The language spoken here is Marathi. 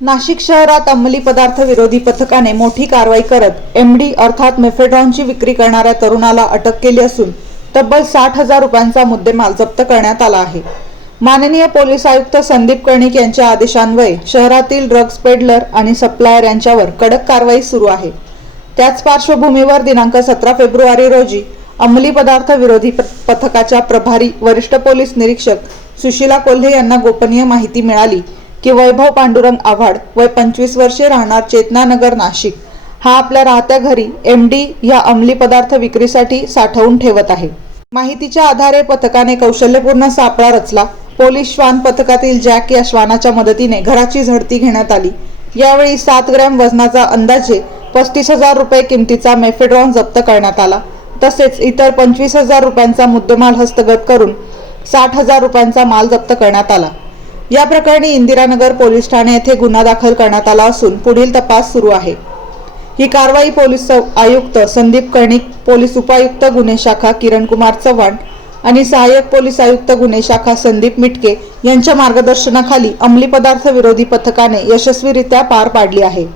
नाशिक शहरात अंमली पदार्थ विरोधी पथकाने मोठी कारवाई करत एमडी अर्थात मेफेड्रॉनची विक्री करणाऱ्या तरुणाला अटक केली असून तब्बल 60,000 रुपयांचा मुद्देमाल जप्त करण्यात आला आहे। माननीय पोलीस आयुक्त संदीप कर्णिक यांच्या आदेशान्वये शहरातील ड्रग्ज पेडलर आणि सप्लायर यांच्यावर कडक कारवाई सुरू आहे। त्याच पार्श्वभूमीवर दिनांक 17 फेब्रुवारी रोजी अंमली पदार्थ विरोधी पथकाच्या प्रभारी वरिष्ठ पोलीस निरीक्षक सुशीला कोल्हे यांना गोपनीय माहिती मिळाली की वैभव पांडुरंग आव्हाड वय 25 वर्षे राहणार चेतनानगर नाशिक हा आपल्या राहत्या घरी एमडी या अंमली पदार्थ विक्रीसाठी साठवून ठेवत आहे। माहितीच्या आधारे पथकाने कौशल्यपूर्ण सापळा रचला। पोलीस श्वान पथकातील जॅक या श्वानाच्या मदतीने घराची झडती घेण्यात आली। यावेळी 7 ग्रॅम वजनाचा अंदाजे 35,000 रुपये किमतीचा मेफेड्रॉन जप्त करण्यात आला। तसेच इतर 25,000 रुपयांचा मुद्देमाल हस्तगत करून 60,000 रुपयांचा माल जप्त करण्यात आला। या प्रकरणी इंदिरानगर पोलीस ठाणे येथे गुन्हा दाखल करण्यात आला असून पुढील तपास सुरू आहे। ही कारवाई पोलीस आयुक्त संदीप कर्णिक, पोलीस उपायुक्त गुन्हे शाखा किरण कुमार चव्हाण आणि सहाय्यक पोलीस आयुक्त गुन्हे शाखा संदीप मिटके यांच्या मार्गदर्शनाखाली अंमली पदार्थ विरोधी पथकाने यशस्वीरित्या पार पाडली आहे।